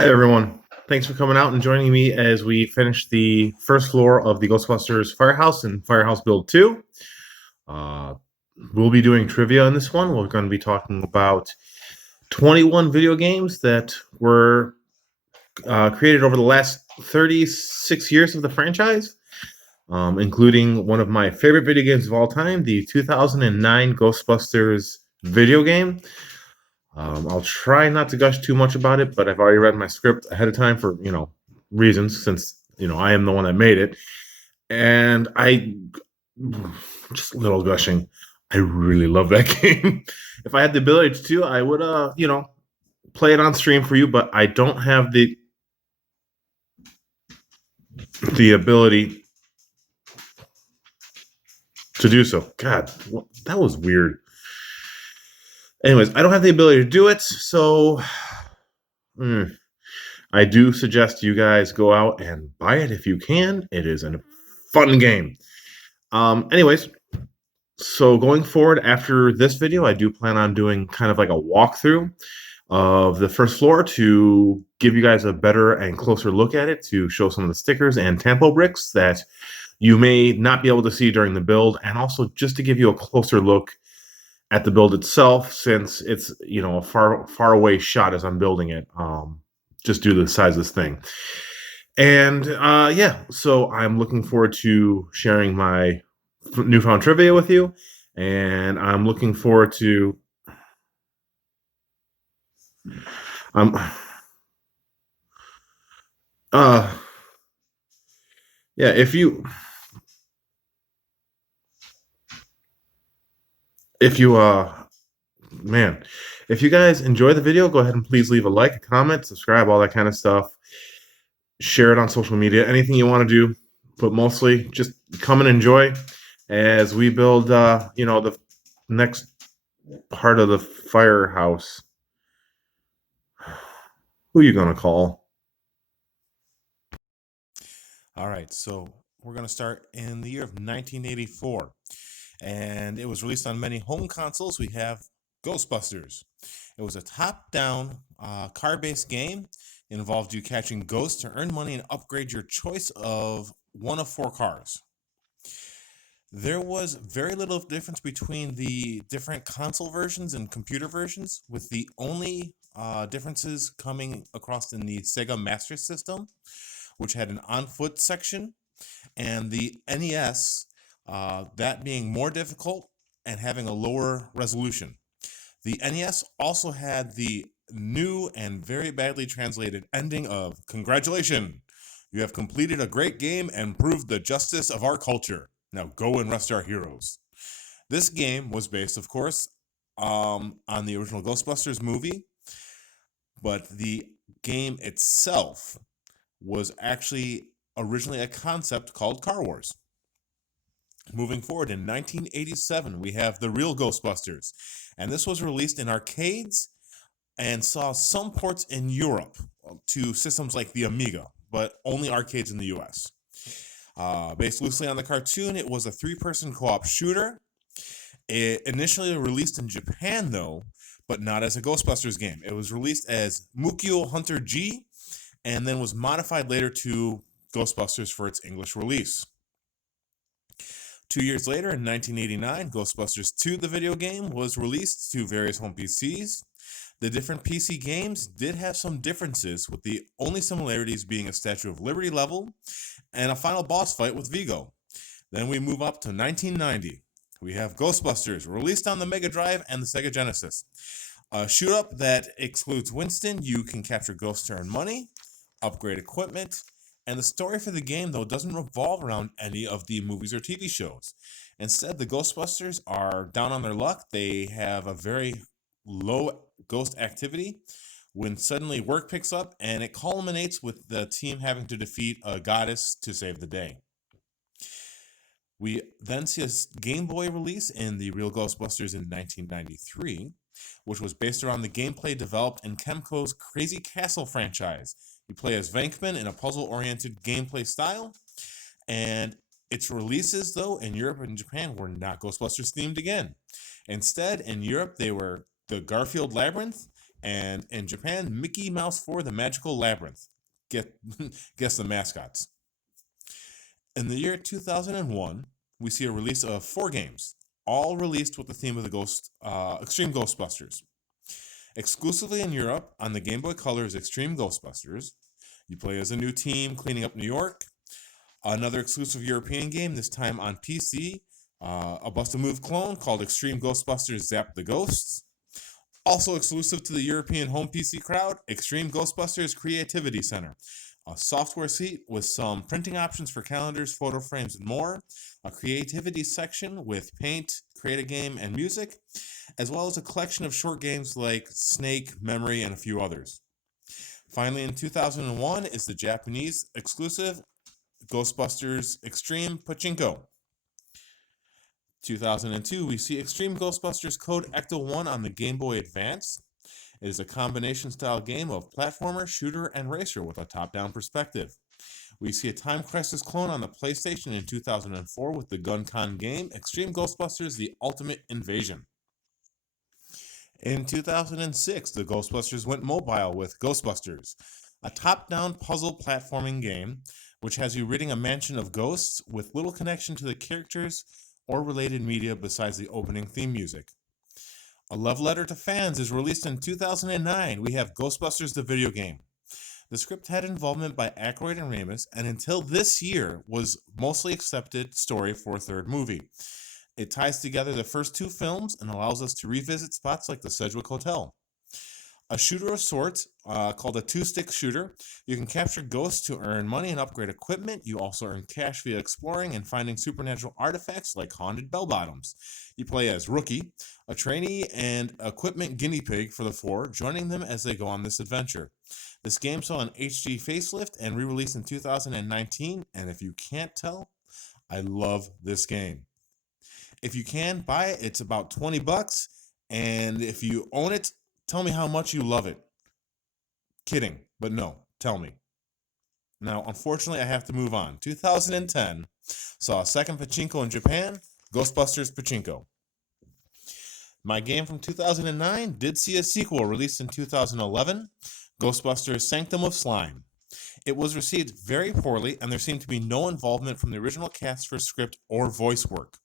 Hi, everyone. Thanks for coming out and joining me as we finish the first floor of the Ghostbusters Firehouse and Firehouse Build 2. Uh, we'll be doing trivia in this one. We're going to be talking about 21 video games that were created over the last 36 years of the franchise, including one of my favorite video games of all time, the 2009 Ghostbusters video game. I'll try not to gush too much about it, but I've already read my script ahead of time for reasons, since I am the one that made it, and I just a little gushing. I really love that game. If I had the ability to, I would play it on stream for you, but I don't have the ability to do so. God, that was weird. Anyways, I don't have the ability to do it, so I do suggest you guys go out and buy it if you can. It is a fun game. Anyways, so going forward after this video, I do plan on doing kind of like a walkthrough of the first floor to give you guys a better and closer look at it, to show some of the stickers and tampo bricks that you may not be able to see during the build, and also just to give you a closer look at the build itself, since it's a far away shot as I'm building it, just due to the size of this thing. And yeah, so I'm looking forward to sharing my newfound trivia with you, and I'm looking forward to uh yeah, if you man, if you guys enjoy the video, go ahead and please leave a like, a comment, subscribe, all that kind of stuff. Share it on social media, anything you want to do, but mostly just come and enjoy as we build the next part of the firehouse. Who you gonna call? All right, so we're going to start in the year of 1984, and it was released on many home consoles. We have Ghostbusters. It was a top-down car-based game. It involved you catching ghosts to earn money and upgrade your choice of one of four cars. There was very little difference between the different console versions and computer versions, with the only differences coming across in the Sega Master System, which had an on-foot section, and the NES, that being more difficult and having a lower resolution. The NES also had the new and very badly translated ending of "Congratulations! You have completed a great game and proved the justice of our culture. Now go and rest our heroes." This game was based, of course, on the original Ghostbusters movie, but the game itself was actually originally a concept called Car Wars. Moving forward, in 1987, we have the real Ghostbusters, and this was released in arcades and saw some ports in Europe to systems like the Amiga, but only arcades in the US. Based loosely on the cartoon, it was a three-person co-op shooter. It initially released in Japan, though, but not as a Ghostbusters game. It was released as Mukio Hunter G, and then was modified later to Ghostbusters for its English release. 2 years later, in 1989, Ghostbusters 2, the video game, was released to various home PCs. The different PC games did have some differences, with the only similarities being a Statue of Liberty level and a final boss fight with Vigo. Then we move up to 1990. We have Ghostbusters, released on the Mega Drive and the Sega Genesis. A shoot-up that excludes Winston. You can capture ghosts to earn money, upgrade equipment, and the story for the game, though, doesn't revolve around any of the movies or TV shows. Instead, the Ghostbusters are down on their luck. They have a very low ghost activity when suddenly work picks up, and it culminates with the team having to defeat a goddess to save the day. We then see a Game Boy release in the Real Ghostbusters in 1993, which was based around the gameplay developed in Kemco's Crazy Castle franchise. You play as Venkman in a puzzle-oriented gameplay style, and its releases, though, in Europe and Japan were not Ghostbusters themed again. Instead, in Europe, they were the Garfield Labyrinth and in Japan, Mickey Mouse 4: The Magical Labyrinth. Get guess the mascots. In the year 2001, we see a release of 4 games, all released with the theme of the Extreme Ghostbusters. Exclusively in Europe on the Game Boy Color is Extreme Ghostbusters. You play as a new team cleaning up New York. Another exclusive European game, this time on PC, a Bust-A-Move clone called Extreme Ghostbusters Zap the Ghosts. Also exclusive to the European home PC crowd, Extreme Ghostbusters Creativity Center, a software suite with some printing options for calendars, photo frames, and more, a creativity section with paint, create a game, and music, as well as a collection of short games like Snake, Memory, and a few others. Finally, in 2001 is the Japanese exclusive Ghostbusters Extreme Pachinko. 2002, we see Extreme Ghostbusters Code Ecto 1 on the Game Boy Advance. It is a combination style game of platformer, shooter, and racer with a top-down perspective. We see a Time Crisis clone on the PlayStation in 2004 with the Gun-Con game Extreme Ghostbusters The Ultimate Invasion. In 2006, the Ghostbusters went mobile with Ghostbusters, a top-down puzzle platforming game which has you ridding a mansion of ghosts with little connection to the characters or related media besides the opening theme music. A love letter to fans is released in 2009. We have Ghostbusters the video game. The script had involvement by Aykroyd and Ramis, and until this year was mostly accepted story for a third movie. It ties together the first 2 films and allows us to revisit spots like the Sedgwick Hotel. A shooter of sorts, called a 2-stick shooter. You can capture ghosts to earn money and upgrade equipment. You also earn cash via exploring and finding supernatural artifacts like haunted bell-bottoms. You play as Rookie, a trainee and equipment guinea pig for the 4, joining them as they go on this adventure. This game saw an HD facelift and re-release in 2019, and if you can't tell, I love this game. If you can buy it, it's about $20, and if you own it, tell me how much you love it. Kidding, but no, tell me. Now, unfortunately, I have to move on. 2010 saw a second Pachinko in Japan, Ghostbusters Pachinko. My game from 2009 did see a sequel released in 2011, Ghostbusters Sanctum of Slime. It was received very poorly, and there seemed to be no involvement from the original cast for script or voice work.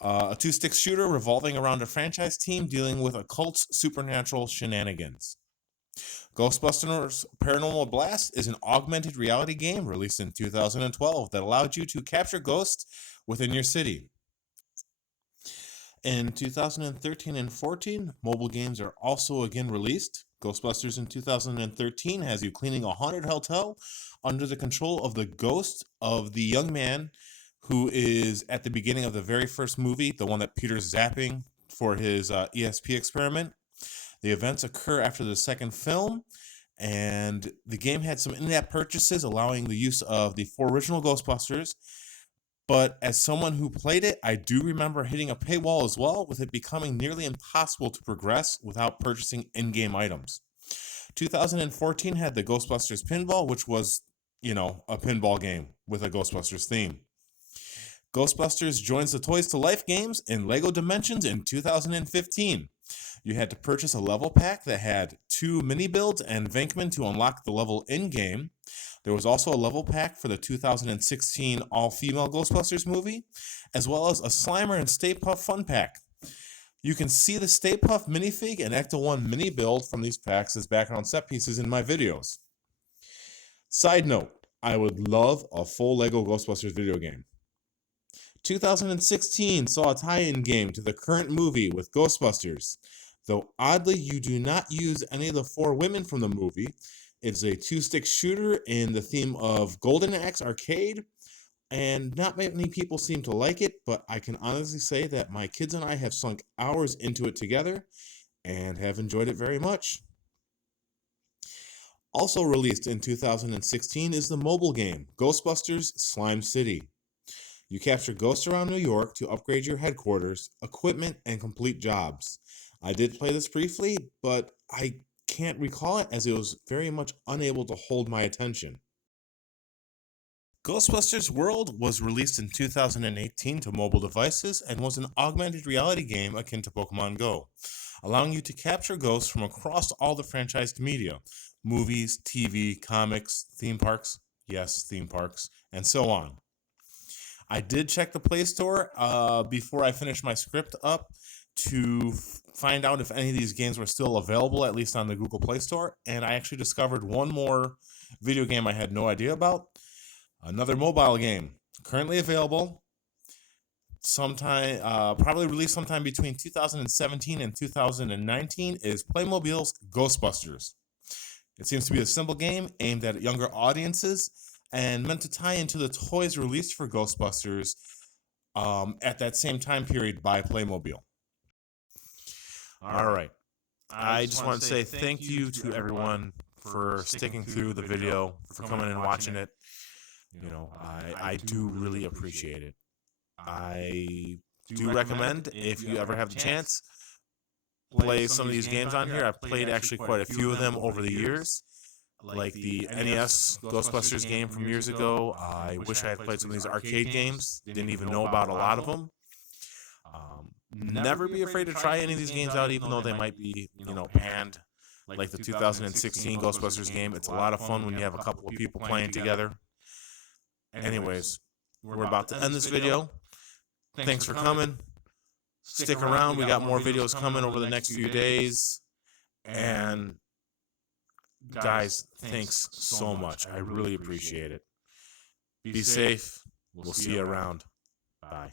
A 2-stick shooter revolving around a franchise team dealing with occult's supernatural shenanigans. Ghostbusters Paranormal Blast is an augmented reality game released in 2012 that allowed you to capture ghosts within your city. In 2013 and 14, mobile games are also again released. Ghostbusters in 2013 has you cleaning a haunted hotel under the control of the ghost of the young man who is at the beginning of the very first movie, the one that Peter's zapping for his ESP experiment. The events occur after the second film, and the game had some in-app purchases allowing the use of the 4 original Ghostbusters. But as someone who played it, I do remember hitting a paywall as well, with it becoming nearly impossible to progress without purchasing in-game items. 2014 had the Ghostbusters Pinball, which was, a pinball game with a Ghostbusters theme. Ghostbusters joins the Toys to Life games in LEGO Dimensions in 2015. You had to purchase a level pack that had 2 mini builds and Venkman to unlock the level in-game. There was also a level pack for the 2016 all-female Ghostbusters movie, as well as a Slimer and Stay Puft Fun Pack. You can see the Stay Puft minifig and Ecto 1 mini build from these packs as background set pieces in my videos. Side note, I would love a full LEGO Ghostbusters video game. 2016 saw a tie-in game to the current movie with Ghostbusters. Though oddly, you do not use any of the 4 women from the movie. It's a 2-stick shooter in the theme of Golden Axe Arcade, and not many people seem to like it, but I can honestly say that my kids and I have sunk hours into it together and have enjoyed it very much. Also released in 2016 is the mobile game, Ghostbusters Slime City. You capture ghosts around New York to upgrade your headquarters, equipment, and complete jobs. I did play this briefly, but I can't recall it as it was very much unable to hold my attention. Ghostbusters World was released in 2018 to mobile devices and was an augmented reality game akin to Pokemon Go, allowing you to capture ghosts from across all the franchised media: movies, TV, comics, theme parks, yes, theme parks, and so on. I did check the Play Store before I finished my script up to find out if any of these games were still available, at least on the Google Play Store, and I actually discovered one more video game I had no idea about. Another mobile game currently available, sometime probably released sometime between 2017 and 2019, is Playmobil's Ghostbusters. It seems to be a simple game aimed at younger audiences and meant to tie into the toys released for Ghostbusters at that same time period by Playmobil. All right. I just want to say thank you to everyone for sticking through the video, for coming and watching it. You know, I do really appreciate it. I do recommend, if you ever have the chance, play some of these games on here. I've played actually quite a few of them over the years, like the NES Ghostbusters game from years ago. I wish I had played some of these arcade games. Didn't even know about a lot of them. Never be afraid to try any of these games out, even though they might be, panned, like the 2016 Ghostbusters game. It's a lot of fun when you have a couple of people playing together. Anyways, we're about to end this video. Thanks for coming. Stick around. We got more videos coming over the next few days. And guys, thanks so much. I really appreciate it. Be safe. We'll see you around. Bye.